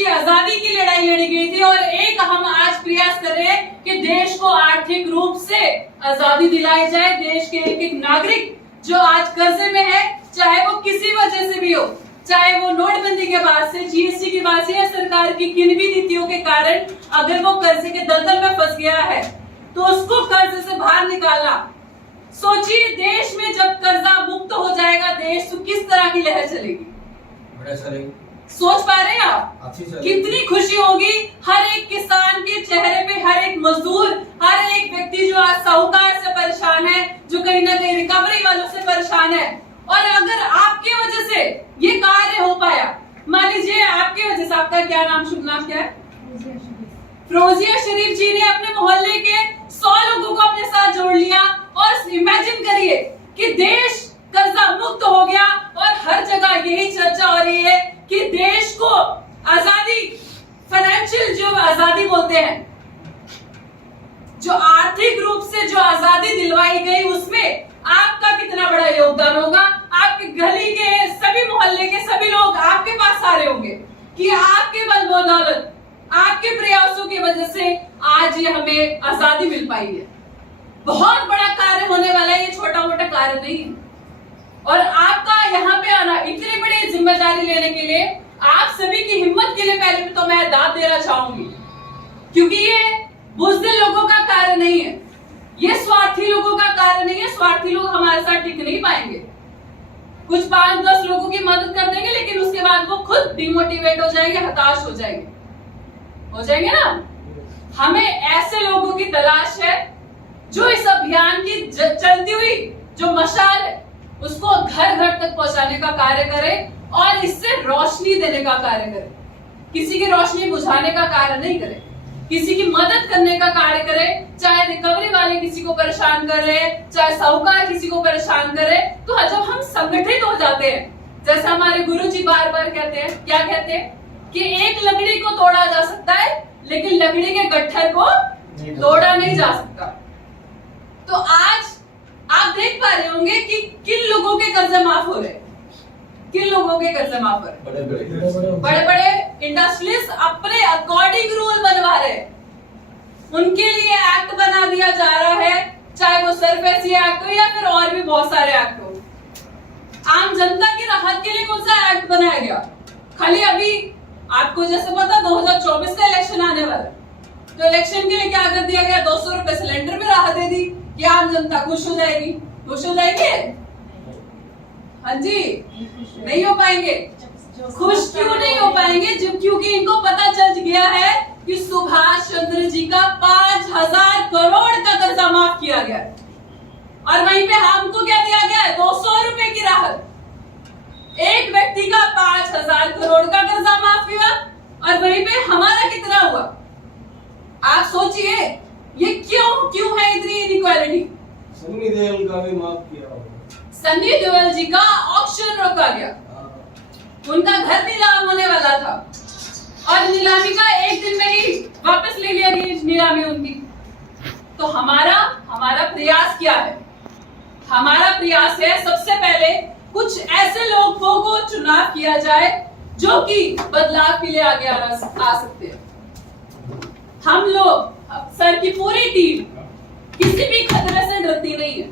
की आजादी की लड़ाई लड़ी गई थी और एक हम आज प्रयास कर रहे हैं कि देश को आर्थिक रूप से आजादी दिलाई जाए। देश के एक एक नागरिक जो आज कर्जे में है, चाहे वो किसी वजह से भी हो, चाहे वो नोटबंदी के बाद से, जीएसटी के बाद से या सरकार की किन भी नीतियों के कारण अगर वो कर्जे के दलदल में फंस गया है तो उसको कर्जे से बाहर निकालना। सोचिए, देश में जब कर्जा मुक्त हो जाएगा देश, तो किस तरह की लहर चलेगी? सोच पा रहे हैं आप? कितनी खुशी होगी हर एक किसान के चेहरे पे, हर एक मजदूर, हर एक व्यक्ति जो आज साहूकार से परेशान है, जो कहीं ना कहीं रिकवरी वालों से परेशान है। और अगर आपकी वजह से ये कार्य हो पाया, मान लीजिए आपकी वजह से, आपका क्या नाम, शुभ नाम क्या है? फिरोजिया शरीफ जी ने अपने मोहल्ले के 100 लोगों को अपने साथ जोड़ लिया और इमेजिन करिए कि देश कर्जा मुक्त हो गया और हर जगह यही चर्चा हो रही है कि देश को आजादी, फाइनेंशियल जो आजादी बोलते हैं, जो आर्थिक रूप से जो आजादी दिलवाई गई, उसमें आपका कितना बड़ा योगदान होगा। आपके गली के सभी मोहल्ले के सभी लोग आपके पास आ रहे होंगे कि आपके बदौलत, आपके प्रयासों की वजह से आज ये हमें आजादी मिल पाई है। बहुत बड़ा कार्य होने वाला है, ये छोटा मोटा कार्य नहीं है। और आपका यहाँ पे आना, इतनी बड़ी जिम्मेदारी लेने के लिए, आप सभी की हिम्मत के लिए पहले तो मैं दाद देना चाहूंगी, क्योंकि ये बुज़दिल लोगों का कार्य नहीं है, ये स्वार्थी लोगों का कार्य नहीं है। स्वार्थी लोग हमारे साथ टिक नहीं पाएंगे। कुछ 5-10 लोगों की मदद कर देंगे, लेकिन उसके बाद वो खुद डिमोटिवेट हो जाएंगे, हताश हो जाएंगे ना। हमें ऐसे लोगों की तलाश है जो इस अभियान की चलती हुई जो मशाल है उसको घर घर तक पहुंचाने का कार्य करे और इससे रोशनी देने का कार्य करे। किसी की रोशनी बुझाने का कार्य नहीं करे, किसी की मदद करने का कार्य करे। चाहे रिकवरी वाले किसी को परेशान कर रहे हैं, चाहे साहूकार किसी को परेशान करे, तो जब हम संगठित हो जाते हैं, जैसे हमारे गुरुजी बार बार कहते हैं, क्या कहते हैं कि एक लकड़ी को तोड़ा जा सकता है लेकिन लकड़ी के गट्ठर को तोड़ा नहीं जा सकता। तो आज आप देख पा रहे होंगे कि किन लोगों के कर्जे माफ हो रहे, किन लोगों के कर्जे माफ हो रहे। बड़े बड़े इंडस्ट्रीज अपने अकॉर्डिंग रूल बनवा रहे, उनके लिए एक्ट बना दिया जा रहा है, चाहे वो सरफेसी एक्ट हो या फिर और भी बहुत सारे एक्ट हो। आम जनता की राहत के लिए कौन सा एक्ट बनाया गया? खाली अभी आपको जैसे पता 2024 का इलेक्शन आने वाला है, तो इलेक्शन के लिए क्या कर दिया गया? 200 रुपए सिलेंडर में राहत दे दी कि आम जनता खुश हो जाएगी। खुश हो जाएंगे? हाँ जी, नहीं हो पाएंगे। खुश क्यों नहीं हो पाएंगे? क्योंकि इनको पता चल गया है कि सुभाष चंद्र जी का 5000 करोड़ का कर्जा माफ किया गया और वहीं पे हमको क्या दिया गया है? 200 रुपए की राहत। एक व्यक्ति का 5000 करोड़ का कर्जा माफ हुआ और वहीं पे हमारा कितना हुआ? आप सोचिए, ये क्यों है इतनी इनइक्वालिटी? सन्नी देओल का भी माफ किया होगा। सन्नी देओल जी का ऑक्शन रोका गया, उनका घर नीलाम होने वाला था और नीलामी का एक दिन में ही वापस ले लिया गया नीलामी उनकी। तो हमारा प्रयास क्या है? हमारा प्रयास है सबसे पहले कुछ ऐसे लोगों को चुनाव किया जाए जो कि बदलाव के लिए आगे आ सकते हैं। हम लोग, सर की पूरी टीम किसी भी खतरे से डरती नहीं है।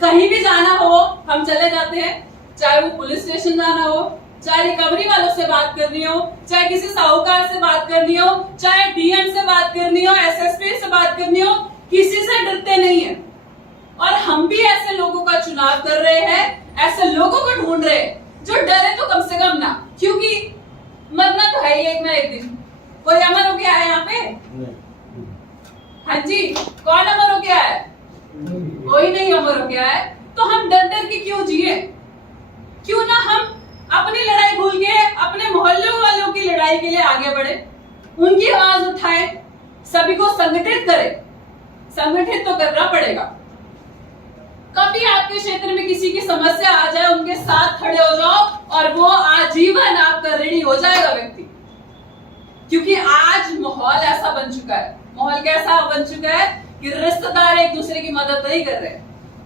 कहीं भी जाना हो हम चले जाते हैं, चाहे वो पुलिस स्टेशन जाना हो, चाहे रिकवरी वालों से बात करनी हो, चाहे किसी साहूकार से बात करनी हो, चाहे डीएम से बात करनी हो, एसएसपी से बात करनी हो, किसी से डरते नहीं है। और हम भी ऐसे लोगों का चुनाव कर रहे हैं, ऐसे लोगों को ढूंढ रहे हैं जो डरे तो कम से कम ना, क्योंकि मरना तो है ही एक ना एक दिन। कोई अमर हो गया है यहाँ पे? हाँ जी, कौन अमर हो गया है? कोई नहीं अमर हो गया है। तो हम डर डर के क्यों जिए? क्यों ना हम अपनी लड़ाई भूल के अपने मोहल्ले वालों की लड़ाई के लिए आगे बढ़े, उनकी आवाज उठाए, सभी को संगठित करें। संगठित तो करना पड़ेगा। कभी आपके क्षेत्र में किसी की समस्या आ जाए, उनके साथ खड़े हो जाओ और वो आजीवन आपका ऋणी हो जाएगा व्यक्ति। क्योंकि आज माहौल ऐसा बन चुका है, माहौल कैसा बन चुका है कि रिश्तेदार एक दूसरे की मदद नहीं कर रहे,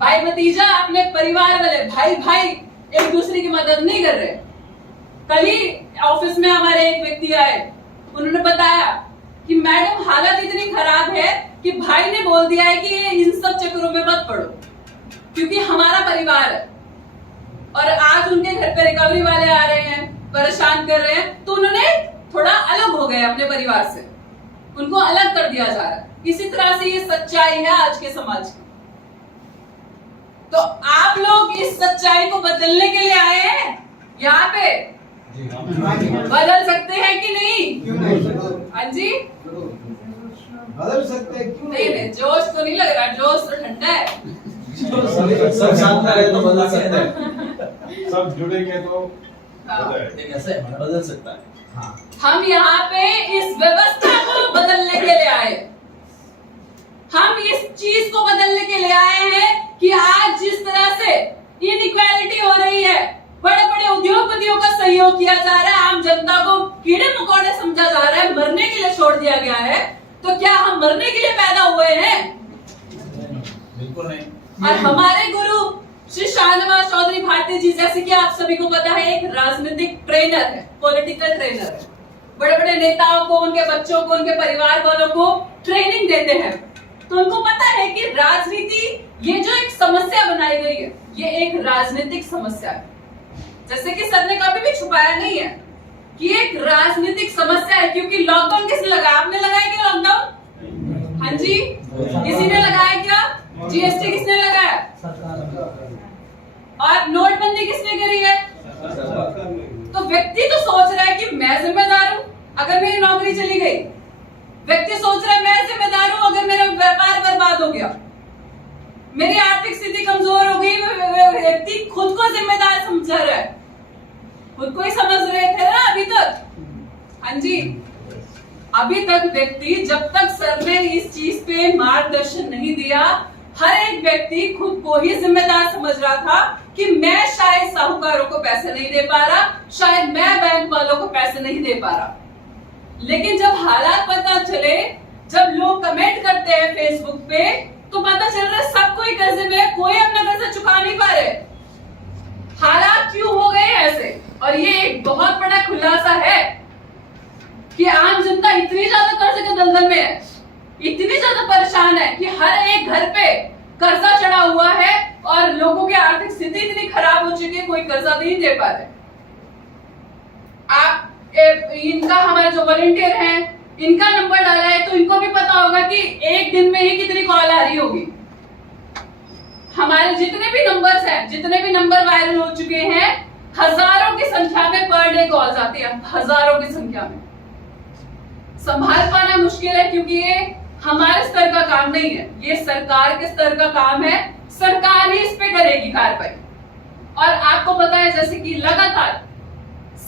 भाई भतीजा अपने परिवार वाले भाई भाई एक दूसरे की मदद नहीं कर रहे। कल ही ऑफिस में हमारे एक व्यक्ति आए, उन्होंने बताया कि मैडम हालत इतनी खराब है कि भाई ने बोल दिया है कि इन सब चक्करों में मत पड़ो, क्योंकि हमारा परिवार है। और आज उनके घर पे रिकवरी वाले आ रहे हैं, परेशान कर रहे हैं, तो उन्होंने थोड़ा अलग हो गए अपने परिवार से, उनको अलग कर दिया जा रहा है। इसी तरह से ये सच्चाई है आज के समाज की। तो आप लोग इस सच्चाई को बदलने के लिए आए हैं यहाँ पे, बदल सकते हैं कि नहीं? हाँ जी, बदल सकते हैं क्यों नहीं, जोश तो नहीं लग रहा, जोश तो ठंडा है। सब शांत रहे तो बदल सकते हैं, सब जुड़ेंगे तो कैसे बदल सकता है। हाँ। हम यहाँ पे इस व्यवस्था को बदलने के लिए आए, हम इस चीज को बदलने के लिए आए हैं कि आज जिस तरह से इनइक्वालिटी हो रही है, बड़े बड़े उद्योगपतियों का सहयोग किया जा रहा है, आम जनता को कीड़े मकोड़े समझा जा रहा है, मरने के लिए छोड़ दिया गया है, तो क्या हम मरने के लिए पैदा हुए हैं? बिल्कुल नहीं। और हमारे गुरु श्री शाहनवाज चौधरी भारती जी, जैसे कि आप सभी को पता है, एक राजनीतिक ट्रेनर है, पॉलिटिकल ट्रेनर है। बड़े बड़े नेताओं को, उनके बच्चों को, उनके परिवार वालों को ट्रेनिंग देते हैं। तो उनको पता है कि राजनीति, ये जो एक समस्या बनाई गई है, ये एक राजनीतिक समस्या है। जैसे कि सर ने कभी भी छुपाया नहीं है कि एक राजनीतिक समस्या है, क्योंकि लॉकडाउन किसने लगाया? आपने लगाया क्या लॉकडाउन? हाँ जी, किसी ने लगाया क्या? जीएसटी किसने लगाया? और नोटबंदी किसने करी है? तो व्यक्ति तो सोच रहा है कि मैं जिम्मेदार हूं अगर मेरी नौकरी चली गई, व्यक्ति सोच रहा है मैं जिम्मेदार हूं अगर मेरा व्यापार बर्बाद हो गया, मेरी आर्थिक स्थिति कमजोर हो गई। व्यक्ति खुद को जिम्मेदार समझ रहा है, खुद को ही समझ रहे थे ना अभी तक। हाँ जी, अभी तक व्यक्ति, जब तक सर ने इस चीज पे मार्गदर्शन नहीं दिया, हर एक व्यक्ति खुद को ही जिम्मेदार समझ रहा था कि मैं शायद साहूकारों को पैसे नहीं दे पा रहा, शायद मैं बैंक वालों को पैसे नहीं दे पा रहा। लेकिन जब हालात पता चले, जब लोग कमेंट करते हैं फेसबुक पे, तो पता चल रहा है सब कोई कर्जे में, कोई अपना कर्जा चुका नहीं पा रहे। हालात क्यों हो गए ऐसे? और ये एक बहुत बड़ा खुलासा है कि आम जनता इतनी ज्यादा कर्ज के दलदल में है, इतनी ज्यादा परेशान है कि हर एक घर पे कर्जा चढ़ा हुआ है और लोगों की आर्थिक स्थिति इतनी खराब हो चुकी है, कोई कर्जा नहीं दे पा रहे। आप इनका, हमारे जो वॉलंटियर हैं, इनका नंबर डाला है, तो इनको भी पता होगा कि एक दिन में ही कितनी कॉल आ रही होगी। हमारे जितने भी नंबर्स हैं, जितने भी नंबर वायरल हो चुके हैं, हजारों की संख्या में पर डे कॉल्स आती है, हजारों की संख्या में। संभाल पाना मुश्किल है, क्योंकि ये हमारे स्तर का काम नहीं है, ये सरकार के स्तर का काम है। सरकार ही इस पे करेगी कार्रवाई। और आपको पता है, जैसे कि लगातार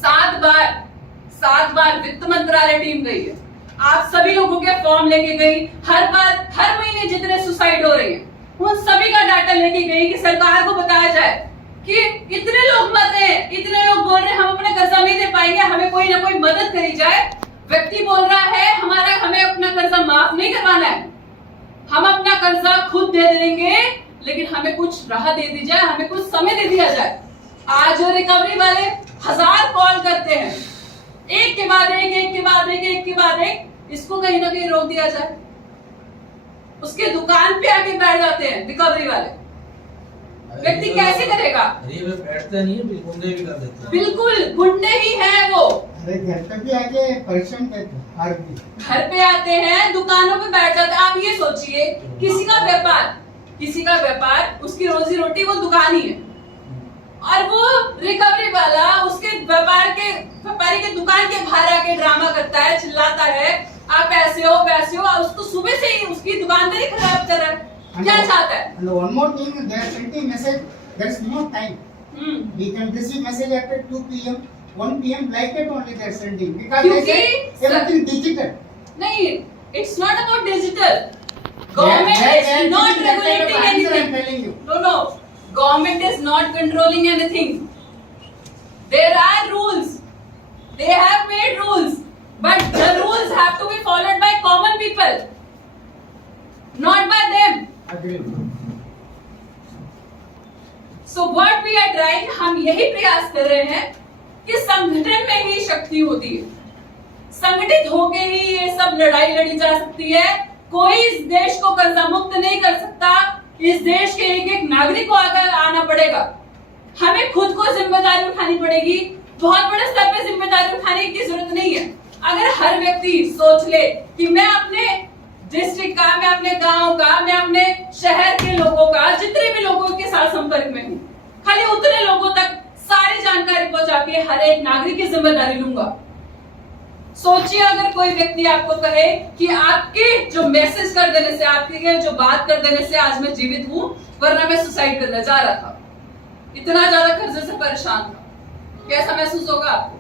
7 बार वित्त मंत्रालय टीम गई है, आप सभी लोगों के फॉर्म लेके गई, हर महीने जितने सुसाइड हो रहे हैं, उन सभी का डाटा लेके गई कि सरकार को बताया जाए कि इतने लोग मर रहे हैं, इतने लोग बोल रहे हैं हम अपना कर्जा नहीं दे पाएंगे, हमें कोई ना कोई मदद करी जाए। व्यक्ति बोल रहा है हमें अपना कर्जा माफ नहीं करवाना है, हम अपना कर्जा खुद दे देंगे, लेकिन हमें कुछ राहत दे दी जाए, हमें कुछ समय दे दिया जाए। आज रिकवरी वाले 1000 कॉल करते हैं, एक के बाद एक, एक के बाद एक, एक के बाद एक, इसको कहीं ना कहीं रोक दिया जाए। उसके दुकान पे आके बैठ जाते हैं रिकवरी वाले। व्यक्ति कैसे करेगा? अरे वे बैठते नहीं है, गुंडे भी कर देते हैं। बिल्कुल गुंडे ही हैं वो। अरे घर पे भी आके परेशान करते हैं, घर पे आते हैं, दुकानों पे बैठ जाते हैं। आप ये सोचिए, किसी का व्यापार, उसकी रोजी रोटी वो दुकान ही है, और वो रिकवरी वाला उसके व्यापारी के दुकान के बाहर आके ड्रामा करता है, चिल्लाता है आप ऐसे हो वैसे हो, और उसको सुबह से ही उसकी दुकानदारी खराब कर रहा है। क्या चाहता है? And one more thing, they are sending message. There is no time. We can receive message after 2 p.m. 1 p.m. like that only they are sending, because they say everything digital. नहीं, it's not about digital. Government is not regulating anything. I'm telling you. No. Government is not controlling anything. There are rules. They have made rules, but the rules have to be followed by common people, not by them. Agree. So what we are trying, हम यही प्रयास कर रहे हैं कि संगठन में ही शक्ति होती है, संगठित होके ही ये सब लड़ाई लड़ी जा सकती है। कोई इस देश को कर्जा मुक्त नहीं कर सकता। इस देश के एक एक नागरिक को आगे आना पड़ेगा। हमें खुद को जिम्मेदारी उठानी पड़ेगी। बहुत बड़े स्तर पे जिम्मेदारी उठाने की जरूरत नहीं है। अगर हर व्यक्ति सोच ले कि मैं अपने डिस्ट्रिक्ट का, मैं अपने गांव का, मैं अपने शहर के लोगों का, जितने भी लोगों के साथ संपर्क में हूँ, खाली उतने लोगों तक सारी जानकारी पहुंचा के हर एक नागरिक की जिम्मेदारी लूंगा। सोचिए अगर कोई व्यक्ति आपको कहे कि आपके जो मैसेज कर देने से, आपके जो बात कर देने से आज मैं जीवित हूं, वरना मैं सुसाइड करने जा रहा था, इतना ज्यादा कर्जे से परेशान था, कैसा महसूस होगा आपको?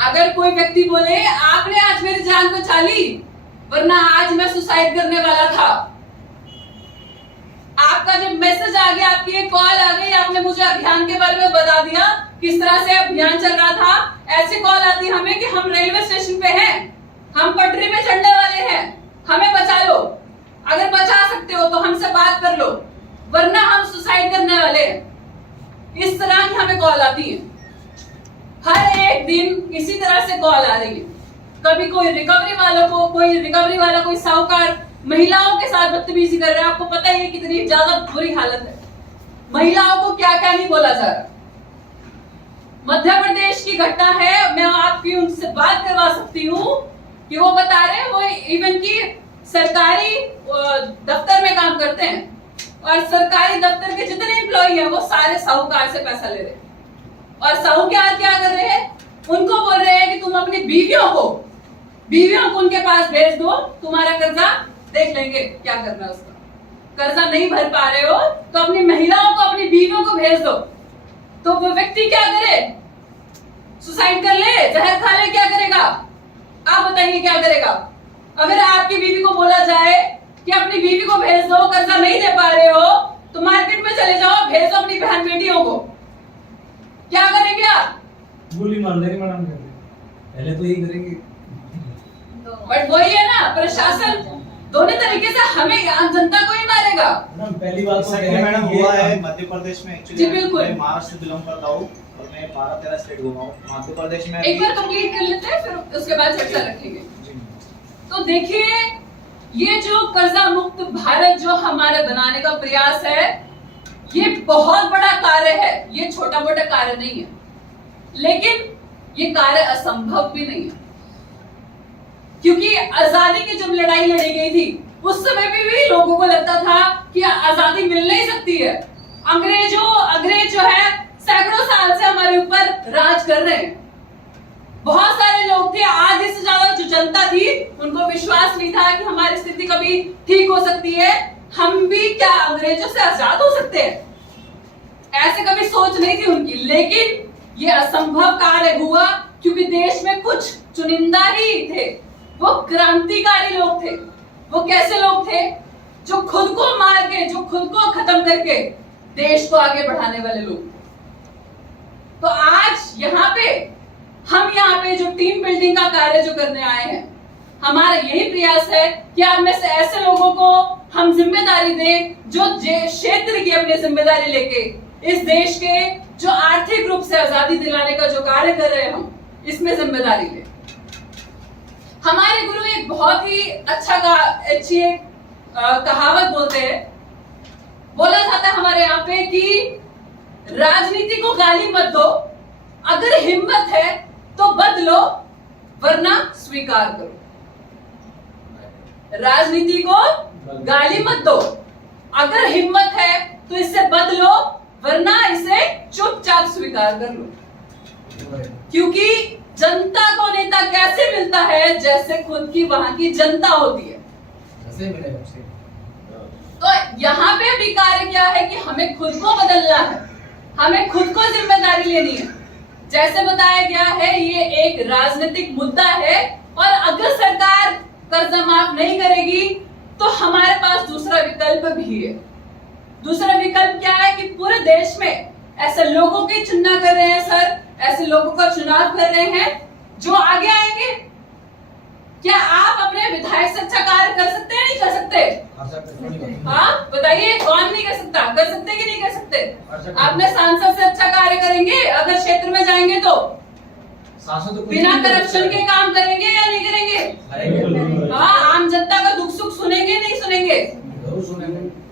अगर कोई व्यक्ति बोले आपने आज मेरी जान बचा ली, वरना आज मैं सुसाइड करने वाला था, आपका जब मैसेज आ गया, आपकी एक कॉल आ गई, आपने मुझे अभियान के बारे में बता दिया, किस तरह से अभियान चल रहा था, ऐसी कॉल आती हमें कि हम रेलवे स्टेशन पे हैं, हम पटरी पे चढ़ने वाले हैं, हमें बचा लो, अगर बचा सकते हो तो हमसे बात कर लो, वरना हम सुसाइड करने वाले हैं। इस तरह की हमें कॉल आती है, हर एक दिन इसी तरह से कॉल आ रही है। कभी कोई रिकवरी वाला कोई साहूकार महिलाओं के साथ बदतमीजी कर रहा है। आपको पता ही है कितनी ज्यादा बुरी हालत है, महिलाओं को क्या क्या नहीं बोला जा रहा। मध्य प्रदेश की घटना है, मैं आपकी उनसे बात करवा सकती हूँ कि वो बता रहे हैं, वो इवन की सरकारी दफ्तर में काम करते हैं और सरकारी दफ्तर के जितने एम्प्लॉई हैं वो सारे साहूकार से पैसा ले रहे हैं। और साहूकार क्या कर रहे हैं, उनको बोल रहे हैं कि तुम अपनी बीवियों को उनके पास भेज दो, तुम्हारा कर्जा देख लेंगे क्या करना है उसका। कर्जा नहीं भर पा रहे हो तो अपनी महिलाओं को, अपनी बीवियों को भेज दो। तो वो व्यक्ति क्या करे, सुसाइड कर ले, जहर खा ले, क्या करेगा? आप बताइए क्या करेगा? अगर आपकी बीवी को बोला जाए कि अपनी बीवी को भेज दो, कर्जा नहीं दे पा रहे हो तो मार्केट में चले जाओ, भेज दो अपनी बहन बेटियों को, क्या करेंगे आप? गोली मार देंगे मैडम, पहले तो यही करेंगे। बट वही है ना, प्रशासन दोनों तरीके से हमें आम जनता को ही मारेगा। मैडम पहली बात तो मैडम हुआ है मध्य प्रदेश में, जी बिल्कुल। मैं महाराष्ट्र से बिलोंग करता हूँ और मैं 12-13 स्टेट घुमा हूँ। मध्य प्रदेश में एक बार कंप्लीट कर लेते हैं, फिर उसके बाद चर्चा रखेंगे। तो देखिए, ये जो कर्जा मुक्त भारत जो हमारे बनाने का प्रयास है, ये बहुत बड़ा कार्य है, ये छोटा मोटा कार्य नहीं है, लेकिन ये कार्य असंभव भी नहीं है। क्योंकि आजादी की जब लड़ाई लड़ी गई थी, उस समय भी लोगों को लगता था कि आजादी मिल नहीं सकती है, अंग्रेज जो है सैकड़ों साल से हमारे ऊपर राज कर रहे हैं। बहुत सारे लोग थे, आधे से ज्यादा जो जनता थी, उनको विश्वास नहीं था कि हमारी स्थिति कभी ठीक हो सकती है, हम भी क्या अंग्रेजों से आजाद हो सकते हैं, ऐसे कभी सोच नहीं थी उनकी। लेकिन ये असंभव कार्य हुआ क्योंकि देश में कुछ चुनिंदा ही थे, वो क्रांतिकारी लोग थे। वो कैसे लोग थे? जो खुद को मार के, जो खुद को खत्म करके देश को आगे बढ़ाने वाले लोग। तो आज हम यहाँ पे जो टीम बिल्डिंग का कार्य जो करने आए हैं, हमारा यही प्रयास है कि आप में से ऐसे लोगों को हम जिम्मेदारी दें जो क्षेत्र की अपनी जिम्मेदारी लेके इस देश के जो आर्थिक रूप से आजादी दिलाने का जो कार्य कर रहे हैं, हम इसमें जिम्मेदारी लें। हमारे गुरु एक बहुत ही अच्छी कहावत बोलते हैं, बोला जाता है हमारे यहाँ पे कि राजनीति को गाली मत दो, अगर हिम्मत है तो बदलो, वरना स्वीकार करो। राजनीति को गाली मत दो, अगर हिम्मत है तो इससे बदलो, वरना इसे चुपचाप स्वीकार कर लो। क्योंकि जनता को नेता कैसे मिलता है? जैसे खुद की वहां की जनता होती है। तो यहाँ पे भी कार्य क्या है कि हमें खुद को बदलना है, हमें खुद को जिम्मेदारी लेनी है। जैसे बताया गया है, ये एक राजनीतिक मुद्दा है और अगर सरकार कर्जा माफ नहीं करेगी तो हमारे पास दूसरा विकल्प भी है। दूसरा विकल्प क्या है कि पूरे देश में ऐसे लोगों की चुनाव कर रहे हैं सर, ऐसे लोगों का चुनाव कर रहे हैं जो आगे आएंगे, क्या आप अपने विधायक से अच्छा कार्य कर सकते हैं, नहीं कर सकते? हाँ बताइए, कौन नहीं कर सकता? कर सकते कि नहीं कर सकते? अपने सांसद से अच्छा कार्य करेंगे अगर क्षेत्र में जाएंगे तो? बिना करप्शन के काम करेंगे या नहीं करेंगे? हाँ, आम जनता का दुख सुख सुनेंगे नहीं सुनेंगे?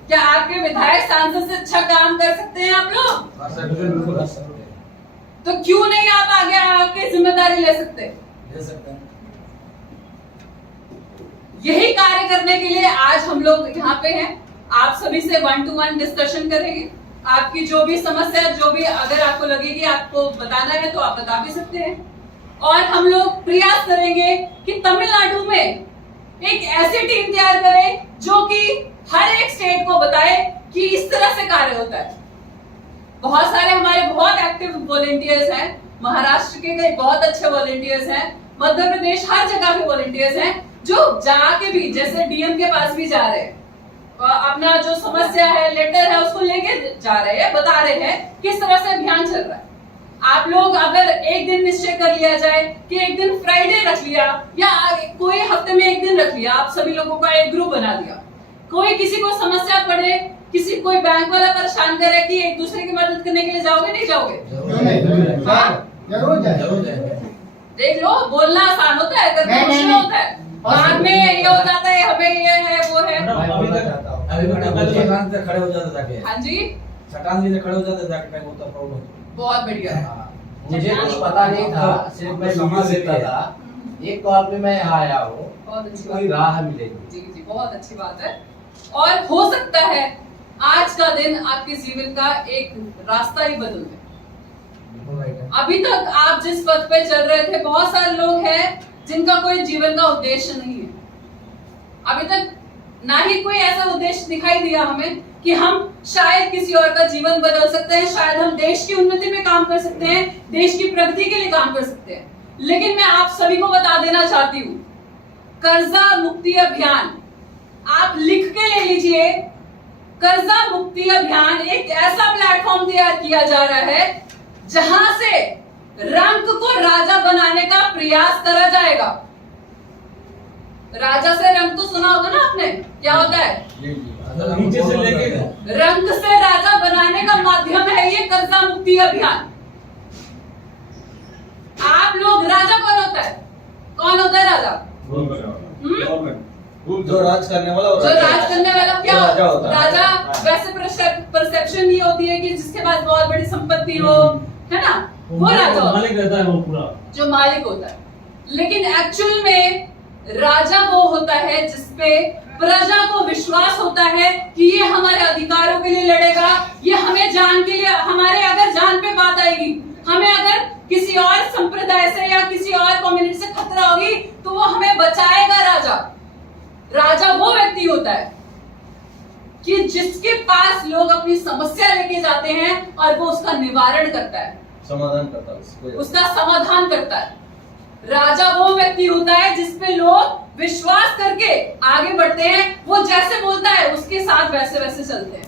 क्या आपके विधायक सांसद से अच्छा काम कर सकते हैं आप लोग? तो क्यों नहीं आप आगे आके जिम्मेदारी ले सकते? यही कार्य करने के लिए आज हम लोग यहाँ पे हैं। आप सभी से 1-to-1 डिस्कशन करेंगे। आपकी जो भी समस्या, जो भी अगर आपको लगेगी आपको बताना है तो आप बता भी सकते हैं। और हम लोग प्रयास करेंगे कि तमिलनाडु में एक ऐसी टीम तैयार करें जो कि हर एक स्टेट को बताए कि इस तरह से कार्य होता है। बहुत सारे हमारे बहुत एक्टिव वॉलंटियर्स हैं, महाराष्ट्र के कई बहुत अच्छे वॉलंटियर्स हैं, मध्य प्रदेश हर जगह के वॉलंटियर्स हैं जो जाके भी जैसे डीएम के पास भी जा रहे हैं, अपना जो समस्या है, लेटर है, उसको लेके जा रहे हैं, बता रहे हैं किस तरह से अभियान चल रहा है। आप लोग अगर एक दिन निश्चय कर लिया जाए कि एक दिन फ्राइडे रख लिया या कोई हफ्ते में एक दिन रख लिया, आप सभी लोगों का एक ग्रुप बना दिया, कोई किसी को समस्या पड़े, किसी कोई बैंक वाला परेशान करे कि एक दूसरे की मदद करने के लिए जाओगे नहीं जाओगे? जरूर जाएंगे। देख लो, बोलना आसान होता है, करना मुश्किल होता है। बाद में ये हो जाता है, हमें ये है वो है। अभी खड़े हो जाते जाके। हाँ जी, चट्टान से खड़े हो जाते जाके मैं बोलता प्रॉब्लम। बहुत बढ़िया। मुझे कुछ पता नहीं था, सिर्फ मैं समझ लेता था। एक कॉल पे मैं आया हूँ, बहुत अच्छी कोई बात राह मिलेगी। जी जी, बहुत अच्छी बात है। और हो सकता है आज का दिन आपके जीवन का एक रास्ता ही बदल दे। अभी तक आप जिस पथ पे चल रहे थे, बहुत सारे लोग हैं जिनका कोई जीवन का उद्देश्य नहीं है। अभी तक ना ही कोई ऐसा उद्देश्य दिखाई दिया हमें कि हम शायद किसी और का जीवन बदल सकते हैं, शायद हम देश की उन्नति में काम कर सकते हैं, देश की प्रगति के लिए काम कर सकते हैं। लेकिन मैं आप सभी को बता देना चाहती हूँ, कर्जा मुक्ति अभियान आप लिख के ले लीजिए। कर्जा मुक्ति अभियान एक ऐसा प्लेटफॉर्म तैयार किया जा रहा है जहां से रंक को राजा बनाने का प्रयास करा जाएगा। राजा से रंक तो सुना होगा ना आपने, क्या होता है? नीचे से लेके रंक से राजा बनाने का माध्यम है ये कर्जा मुक्ति अभियान। आप लोग, राजा कौन होता है? कौन होता है राजा? जो राज करने वाला, जो राज करने वाला क्या राजा होता है। राजा वैसे परसेप्शन ये होती है कि जिसके पास बहुत बड़ी संपत्ति हो, है ना, वो राजा मालिक रहता है, वो पूरा जो मालिक होता है। लेकिन एक्चुअल में राजा वो होता है जिसपे प्रजा को विश्वास होता है कि ये हमारे अधिकारों के लिए लड़ेगा, ये हमें जान के लिए, हमारे अगर जान पे बात आएगी, हमें अगर किसी और संप्रदाय से या किसी और कम्युनिटी से खतरा होगी तो वो हमें बचाएगा। राजा वो व्यक्ति होता है कि जिसके पास लोग अपनी समस्या लेके जाते हैं और वो उसका निवारण करता है, समाधान करता है, उसका समाधान करता है। राजा वो व्यक्ति होता है जिसपे लोग विश्वास करके आगे बढ़ते हैं, वो जैसे बोलता है उसके साथ वैसे वैसे चलते हैं।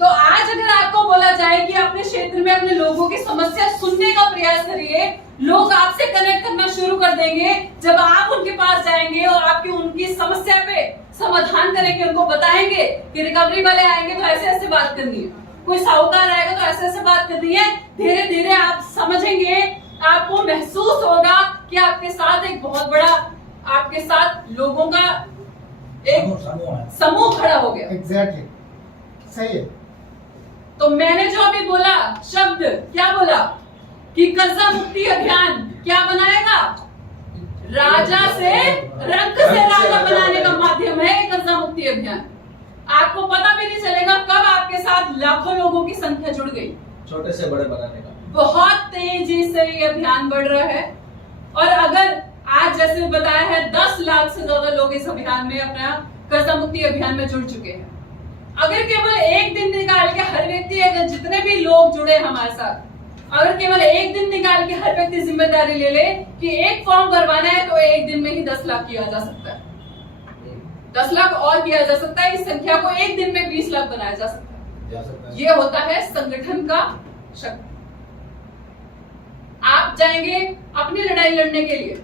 तो आज अगर आपको बोला जाए कि अपने क्षेत्र में अपने लोगों की समस्या सुनने का प्रयास करिए, लोग आपसे कनेक्ट करना शुरू कर देंगे। जब आप उनके पास जाएंगे और आपकी उनकी समस्या पे समाधान करेंगे, उनको बताएंगे कि रिकवरी वाले आएंगे तो ऐसे ऐसे बात करनी है, कोई साहूकार आएगा तो ऐसे ऐसे बात करनी है, धीरे धीरे आप समझेंगे, आपको महसूस होगा कि आपके साथ एक बहुत बड़ा, आपके साथ लोगों का एक समूह खड़ा हो गया। एग्जैक्टली, सही है। तो मैंने जो अभी बोला शब्द, क्या बोला कि कर्जा मुक्ति अभियान क्या बनाएगा? राजा से रंक से राजा बनाने का माध्यम है कर्जा मुक्ति अभियान। आपको पता भी नहीं चलेगा कब आपके साथ लाखों लोगों की संख्या जुड़ गई। छोटे से बड़े बनाने का बहुत तेजी से ये अभियान बढ़ रहा है। और अगर आज जैसे बताया है 10 लाख से ज्यादा लोग इस अभियान में, अपना कर्जा मुक्ति अभियान में जुड़ चुके हैं। अगर केवल एक दिन निकाल के हर व्यक्ति, अगर जितने भी लोग जुड़े हमारे साथ, अगर केवल एक दिन निकाल के हर व्यक्ति जिम्मेदारी ले ले कि एक फॉर्म भरवाना है, तो एक दिन में ही 10 लाख किया जा सकता है। 10 लाख और किया जा सकता है। इस संख्या को एक दिन में 20 लाख बनाया जा सकता है। ये होता है संगठन का शक्ति। आप जाएंगे अपनी लड़ाई लड़ने के लिए,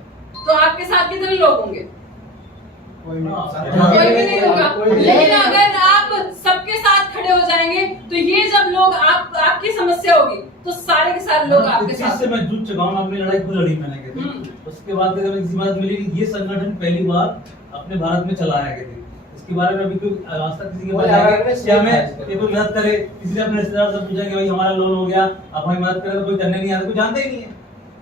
तो आपके साथ कितने लोग होंगे? कोई नहीं। कोई भी नहीं होगा। लेकिन अगर आप सबके साथ खड़े हो जाएंगे तो ये जब लोग आपकी समस्या होगी तो सारे के सारे लोग आपके साथ। से मैं जूझ चुका हूँ, अपनी लड़ाई खुद लड़ी मैंने कहते। उसके बाद जब किसी मदद मिली कि ये संगठन पहली बार अपने भारत में चलाया गया थी, इसके बारे में अभी कोई आज तक किसी के पास आया कि हमें ये कोई मदद करे। किसी ने अपने रिश्तेदार से पूछा कि भाई हमारा लोन हो गया, आप हमें मदद करें, तो कोई करने नहीं आता, कोई जानता ही नहीं है।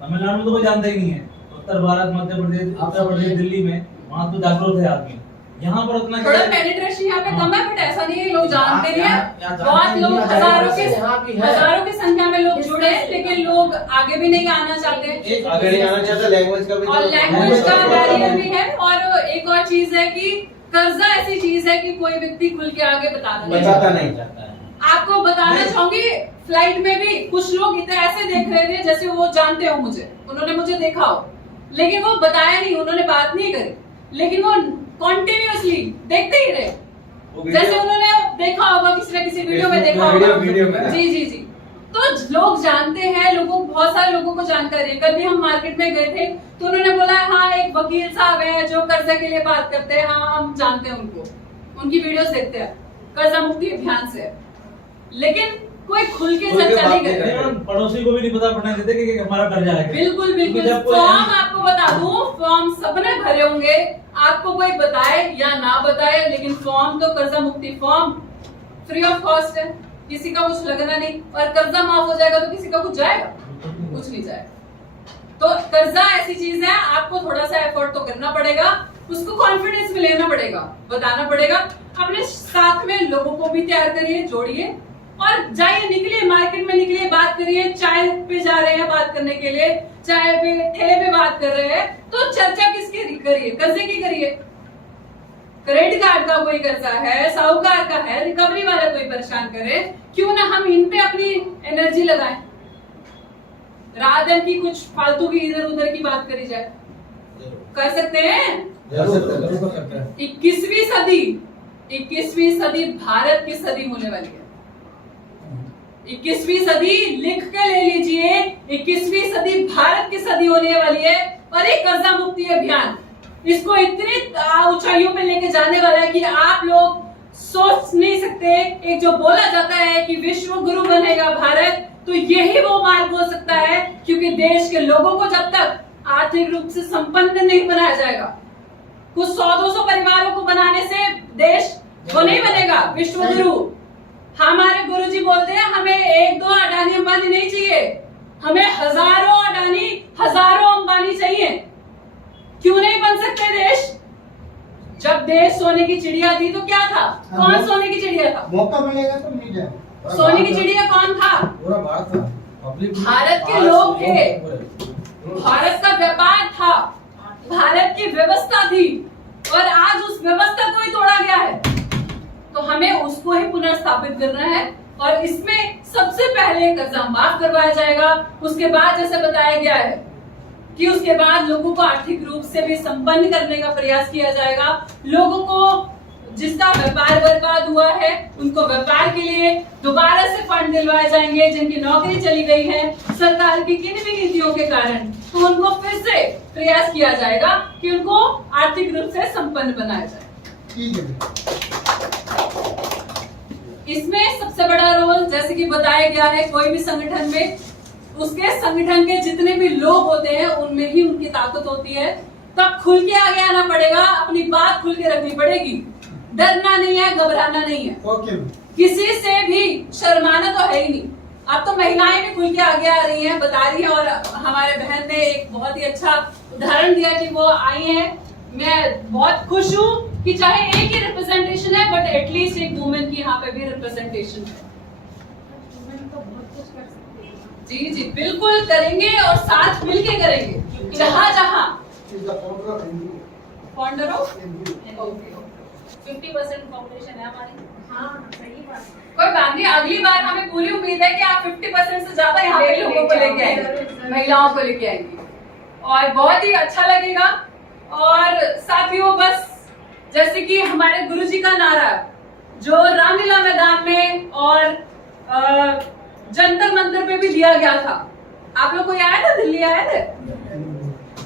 तमिलनाडु में तो कोई जानता ही नहीं है। उत्तर भारत, मध्य प्रदेश, उत्तर प्रदेश, दिल्ली में वहाँ तो जागरूक है आदमी। यहाँ पर उतना थोड़ा पेनिट्रेशन यहाँ पे कम है, बट ऐसा नहीं है लोग जानते नहीं है। बहुत लोग हजारों की संख्या में लोग जुड़े हैं, लेकिन लोग आगे भी नहीं आना चाहते। आगे नहीं आना चाहते, लैंग्वेज का भी और लैंग्वेज का बैरियर भी है। और एक और चीज है कि कर्जा ऐसी चीज है कि कोई व्यक्ति खुल के आगे बताता नहीं चाहता है। आपको बताना चाहूंगी, फ्लाइट में भी कुछ लोग इतने ऐसे देख रहे थे जैसे वो जानते हो मुझे, उन्होंने मुझे देखा हो, लेकिन वो बताया नहीं, उन्होंने बात नहीं करी, लेकिन वो कॉन्टिन्यूअसली देखते ही रहे। जैसे उन्होंने देखा होगा, किसी न किसी वीडियो में देखा होगा। जी जी जी। तो लोग जानते हैं, लोगों बहुत सारे लोगों को जानकारी है। कल भी हम मार्केट में गए थे तो उन्होंने बोला हाँ एक वकील साहब है जो कर्जा के लिए बात करते हैं, हाँ हम जानते हैं उनको, उनकी वीडियोस देखते हैं, कर्जा मुक्ति अभियान से। लेकिन कोई खुल के चर्चा नहीं करता। पड़ोसी को भी नहीं पता पड़ने देते कि हमारा कर्जा है। बिल्कुल बिल्कुल। फॉर्म आपको बता दूं, फॉर्म सबने भरे होंगे, आपको कोई बताए या ना बताए, लेकिन फॉर्म तो कर्जा मुक्ति फॉर्म फ्री ऑफ कॉस्ट है, किसी का कुछ लगना नहीं। और कर्जा माफ हो जाएगा तो किसी का कुछ जाएगा? कुछ नहीं जाएगा। तो कर्जा ऐसी चीज है, आपको थोड़ा सा एफर्ट तो करना पड़ेगा, उसको कॉन्फिडेंस में लेना पड़ेगा, बताना पड़ेगा। अपने साथ में लोगों को भी तैयार करिए, जोड़िए और जाइए, निकलिए, मार्केट में निकलिए, बात करिए। चाय पे जा रहे हैं बात करने के लिए, चाय पे ठेले पे बात कर रहे हैं, तो चर्चा किसकी करिए? कर्जे की करिए। क्रेडिट कार्ड का कोई कर्जा है, साहूकार का है, रिकवरी वाला कोई परेशान करे, क्यों ना हम इन पे अपनी एनर्जी लगाएं, रात दिन की कुछ फालतू की इधर उधर की बात करी जाए। कर सकते हैं। 21वीं सदी भारत की सदी होने वाली है। 21वीं सदी लिख के ले लीजिए, 21वीं सदी भारत की सदी होने वाली है। और एक कर्जा मुक्ति अभियान इसको इतनी ऊंचाइयों पे लेके जाने वाला है कि आप लोग सोच नहीं सकते। एक जो बोला जाता है कि विश्व गुरु बनेगा भारत, तो यही वो मार्ग हो सकता है, क्योंकि देश के लोगों को जब तक आर्थिक रूप से संपन्न नहीं बनाया जाएगा, कुछ 100-200 परिवारों को बनाने से देश वो नहीं बनेगा विश्व गुरु। हमारे गुरुजी बोलते हैं हमें 1-2 अडानी अंबानी नहीं चाहिए, हमें हजारों अडानी हजारों अंबानी चाहिए। क्यों नहीं बन सकते देश? जब देश सोने की चिड़िया थी तो क्या था? कौन सोने की चिड़िया था? मौका मिलेगा तो मिल जाए। सोने की चिड़िया कौन था? पूरा भारत था, भारत के लोग थे, भारत का व्यापार था, भारत की व्यवस्था थी, और आज उस व्यवस्था को ही तोड़ा गया है। तो हमें उसको ही पुनर्स्थापित करना है, और इसमें सबसे पहले कर्जा माफ करवाया जाएगा। उसके बाद जैसे बताया गया है कि उसके बाद लोगों को आर्थिक रूप से भी संपन्न करने का प्रयास किया जाएगा। लोगों को जिसका व्यापार बर्बाद हुआ है उनको व्यापार के लिए दोबारा से फंड दिलवाए जाएंगे। जिनकी नौकरी चली गई है सरकार की किन भी नीतियों के कारण, तो उनको फिर से प्रयास किया जाएगा कि उनको आर्थिक रूप से संपन्न बनाया जाए। ठीक है। इसमें सबसे बड़ा रोल जैसे कि बताया गया है, कोई भी संगठन में उसके संगठन के जितने भी लोग होते हैं उनमें ही उनकी ताकत होती है। तब खुल के आगे आना पड़ेगा, अपनी बात खुल के रखनी पड़ेगी, डरना नहीं है, घबराना नहीं है, ओके। किसी से भी शर्माना तो है ही नहीं। अब तो महिलाएं भी खुल के आगे आ रही हैं, बता रही हैं, और हमारे बहन ने एक बहुत ही अच्छा उदाहरण दिया कि वो आई हैं। मैं बहुत खुश हूँ कि चाहे एक ही रिप्रेजेंटेशन है, बट एटलीस्ट एक वुमेन की यहाँ पे भी रिप्रेजेंटेशन है। जी जी बिल्कुल करेंगे, और साथ मिलके करेंगे, जहाँ फाउंडर ऑफ 50% पॉपुलेशन है हमारी। हाँ सही बात। कोई बात नहीं, अगली बार हमें पूरी उम्मीद है कि आप 50% से ज्यादा यहाँ पे लोगों को लेके आएंगे, महिलाओं को लेके आएंगे, और बहुत ही अच्छा लगेगा। और साथियों, बस जैसे कि हमारे गुरुजी का नारा जो रामलीला मैदान में और जंतर मंतर पे भी दिया गया था, आप लोग को याद है? दिल्ली आए थे,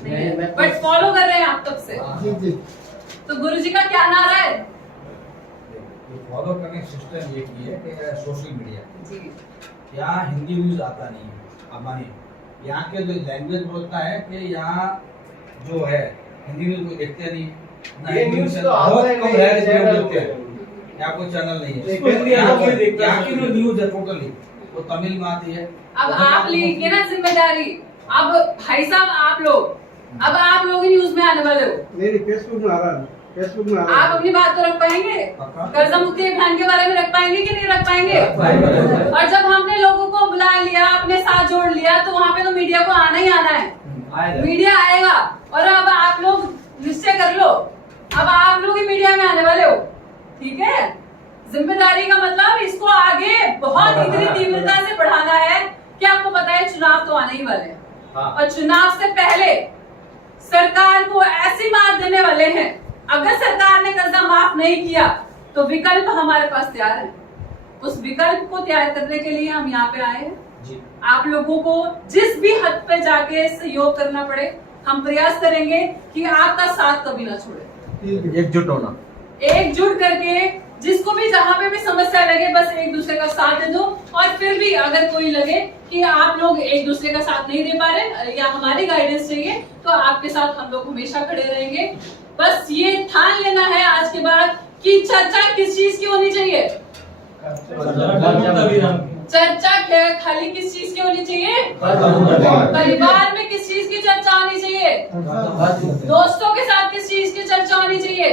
नहीं नहीं, है, मैं- बट फॉलो कर रहे हैं आप तब से। हाँ। जी जी तो गुरुजी का क्या नारा है? ये फॉलो करने का सिस्टम ये की है कि सोशल मीडिया जी यहाँ हिंदी न्यूज आता नहीं है। अब मानिए यहाँ के जो लैंग्वेज बोलता है कि यहाँ जो है हिंदी न्यूज कोई देखते नहीं ना ये हिंदी न्यूज़ न्यूज़ तो आता बहुत ही कम नहीं, रैर चैनल लोग देखते हैं। यहाँ कोई चैनल नहीं है हिंदी यहाँ कोई देखता यहाँ की नहीं। जो न्यूज है टोटली वो तमिल में आती है। अब आप लीजिए ना जिम्मेदारी। अब भाई साहब आप लोग ही न्यूज में आने वाले हो। नहीं फेसबुक में आ रहा है, फेसबुक में आ रहा आप है। अपनी बात तो रख पाएंगे? पक्का? कर्जा मुक्ति अभियान के बारे में रख पाएंगे कि नहीं रख पाएंगे? पाएंगे। और जब हमने लोगों को बुला लिया, अपने साथ जोड़ लिया, तो वहाँ पे तो मीडिया को आना ही आना है। आएगा। मीडिया आएगा। और अब आप लोग निश्चय कर लो, अब आप लोग ही मीडिया में आने वाले हो, ठीक है? जिम्मेदारी का मतलब इसको आगे बहुत इतनी तीव्रता से बढ़ाना है कि आपको पता है चुनाव तो आने ही वाले हैं। हाँ। और चुनाव से पहले सरकार को ऐसी मार देने वाले हैं। अगर सरकार ने कर्जा माफ नहीं किया तो विकल्प हमारे पास तैयार है। उस विकल्प को तैयार करने के लिए हम यहाँ पे आए हैं। जी आप लोगों को जिस भी हद पे जाके सहयोग करना पड़े, हम प्रयास करेंगे कि आपका साथ कभी ना छोड़े। एकजुट होना। एकजुट करके जिसको भी जहाँ पे भी समस्या लगे, बस एक दूसरे का साथ दे दो। और फिर भी अगर कोई लगे कि आप लोग एक दूसरे का साथ नहीं दे पा रहे या हमारी गाइडेंस चाहिए, तो आपके साथ हम लोग हमेशा खड़े रहेंगे। बस ये ठान लेना है आज के बाद कि चर्चा किस चीज की होनी चाहिए। चर्चा खाली किस चीज की होनी चाहिए? परिवार में किस चीज की चर्चा होनी चाहिए? दोस्तों के साथ किस चीज की चर्चा होनी चाहिए?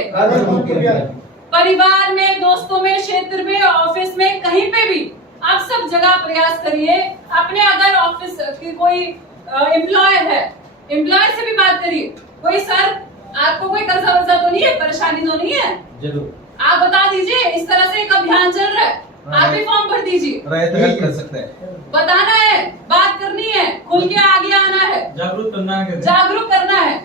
परिवार में, दोस्तों में, क्षेत्र में, ऑफिस में, कहीं पे भी आप सब जगह प्रयास करिए। अपने अगर ऑफिस की कोई एम्प्लॉय है, एम्प्लॉय से भी बात करिए। कोई सर आपको कोई कर्जा वर्जा तो नहीं है, परेशानी तो नहीं है? जरूर आप बता दीजिए। इस तरह से एक अभियान चल रहा है, आप भी फॉर्म भर दीजिए। हेल्प कर सकते हैं। बताना है, बात करनी है, खुल के आगे आना है, जागरूक करना है। जागरूक करना है,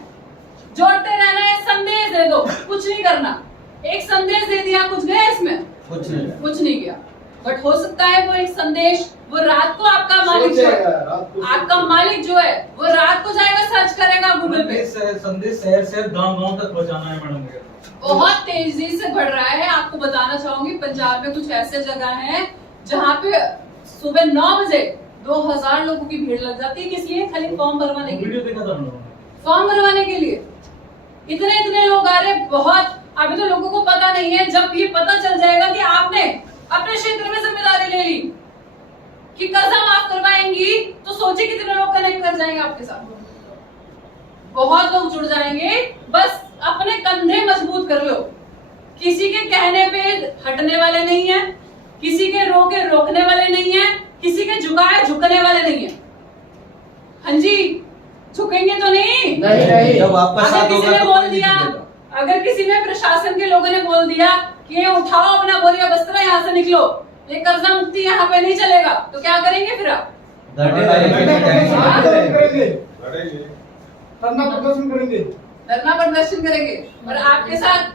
जोड़ते रहना है। संदेश दे दो, कुछ नहीं करना। एक संदेश दे दिया, कुछ गया इसमें? कुछ नहीं। कुछ नहीं गया। बट हो सकता है वो एक संदेश, वो रात को आपका मालिक जो है, आपका मालिक जो है, वो रात को जाएगा, सर्च करेगा गूगल पे। संदेश शहर से गांव तक पहुंचाना है मैडम। बहुत तेजी से बढ़ रहा है। आपको बताना चाहूंगी, पंजाब में कुछ ऐसे जगह हैं जहाँ पे सुबह 9 बजे 2000 लोगों की भीड़ लग जाती है। किस लिए? खाली फॉर्म भरवाने के लिए। वीडियो देखा था हम लोगों ने। फॉर्म भरवाने के लिए इतने लोग आ रहे। बहुत अभी तो लोगों को पता नहीं है। जब ये पता चल जाएगा कि आपने अपने क्षेत्र में जिम्मेदारी ले ली कि कर्जा माफ करवाएंगी, तो सोचिए कितने लोग कनेक्ट कर जाएंगे आपके साथ। बहुत लोग जुड़ जाएंगे। बस अपने कंधे मजबूत कर लो। किसी के कहने पे हटने वाले नहीं है, किसी के रोके रोकने वाले नहीं है, किसी के झुकाए झुकने वाले नहीं है। हाँ जी, झुकेंगे तो नहीं? नहीं। जब आपका अगर साथ किसी होगा ने तो बोल कोई नहीं दिया, झुकेगा। अगर किसी ने प्रशासन के लोगों ने बोल दिया कि ये उठाओ अपना बोरिया बस्ता, यहाँ से निकलो, ये कर्जा मुक्ति यहाँ पे नहीं चलेगा, तो क्या करेंगे फिर आप? धरना प्रदर्शन करेंगे। और आपके साथ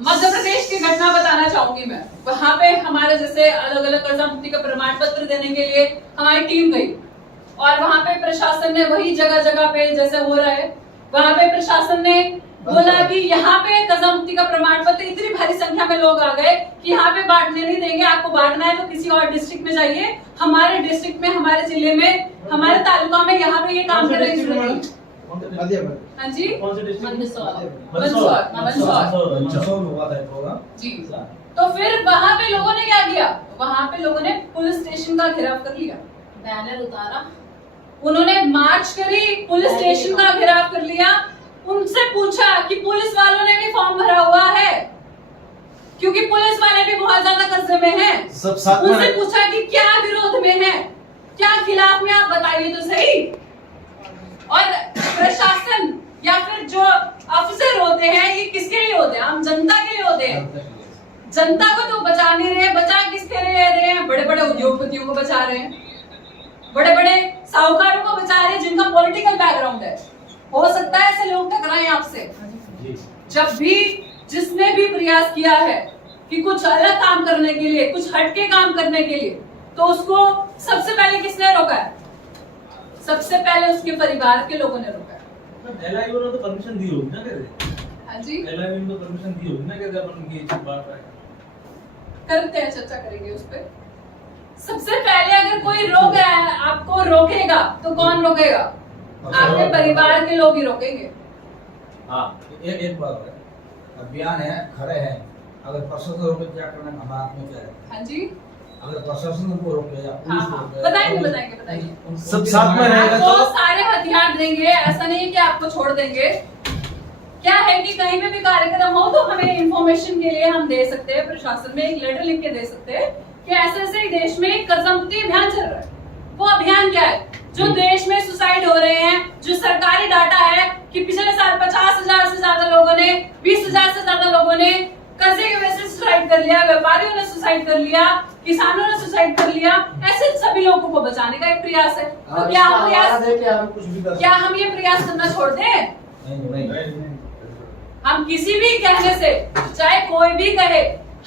मध्य प्रदेश की घटना बताना चाहूंगी मैं। वहां पे हमारे जैसे अलग अलग कर्जा मुक्ति का प्रमाण पत्र देने के लिए हमारी टीम गई, और वहां पे प्रशासन ने वही जगह जगह पे जैसे हो रहा है, वहां पे प्रशासन ने बोला कि यहाँ पे कर्जा मुक्ति का प्रमाण पत्र, इतनी भारी संख्या में लोग आ गए कि यहाँ पे बांटने नहीं देंगे, आपको बांटना है तो किसी और डिस्ट्रिक्ट में जाइए। हमारे डिस्ट्रिक्ट में, हमारे जिले में, हमारे तालुका में यहाँ पे ये काम करने की जरूरत नहीं। हाँ जी, कौन से डिस्ट्रिक्ट? मंदसौर हुआ था प्रोग्राम जी। तो फिर वहाँ पे लोगों ने क्या किया? वहाँ पे लोगों ने पुलिस स्टेशन का घेराव कर लिया, बैनर उतारा, उन्होंने मार्च करी, पुलिस स्टेशन का घेराव कर लिया। उनसे पूछा कि पुलिस वालों ने भी फॉर्म भरा हुआ है, क्योंकि पुलिस वाले भी बहुत ज्यादा कर्जे में हैं। सब साथ में उनसे पूछा कि क्या विरोध में है, क्या खिलाफ में, आप बताइए तो सही। और प्रशासन या फिर जो अफसर होते हैं, ये किसके लिए होते हैं? हम जनता के लिए होते हैं। जनता को तो बचा नहीं रहे, बचा किसके लिए रहे हैं? बड़े बड़े उद्योगपतियों को बचा रहे हैं, बड़े बड़े साहूकारों को बचा रहे हैं, जिनका पॉलिटिकल बैकग्राउंड है। हो सकता है ऐसे लोग टकराएं आपसे। जब भी जिसने भी प्रयास किया है कि कुछ अलग काम करने के लिए, कुछ हटके काम करने के लिए, तो उसको सबसे पहले किसने रोका है? सबसे पहले उसके परिवार के लोगों ने रोका है। LIU ने तो परमिशन दी होगी ना कहते, हाँ जी, LIU ने तो परमिशन दी होगी ना कहते अपन ये चीज बात है। करते हैं, चर्चा करेंगे उस पर। सबसे पहले अगर कोई रोक रहा है, आपको रोकेगा तो कौन रोकेगा? आपके परिवार के लोग ही रोकेंगे। हाँ, एक बात है, अभियान है, खड़े हैं, अगर प्रशासन रोके क्या करना हमारे हाथ में क्या है? हाँ जी, अगर प्रशासन उनको रोके या हाँ पुलिस हाँ, रोके, बताएंगे बताएंगे बताएंगे। सब साथ में रहेगा आपको तो सारे हथियार देंगे, ऐसा नहीं है कि आपको छोड़ देंगे। क्या है कि कहीं पे भी कार्यक्रम हो तो हमें इंफॉर्मेशन के लिए हम दे सकते हैं, प्रशासन में एक लेटर लिख के दे सकते हैं कि ऐसे ऐसे देश में एक कसमती अभियान चल रहा है। वो अभियान क्या है? जो देश में सुसाइड हो रहे हैं, जो सरकारी डाटा है कि पिछले साल 50,000 से ज्यादा लोगों ने, 20,000 से ज्यादा लोगों ने कर्जे की वजह से सुसाइड कर लिया, व्यापारियों ने सुसाइड कर लिया, किसानों ने सुसाइड कर लिया, ऐसे सभी लोगों को बचाने का एक प्रयास है। तो क्या हम प्रयास, क्या हम ये प्रयास करना छोड़ दें? नहीं, हम किसी भी कहने से, चाहे कोई भी कहे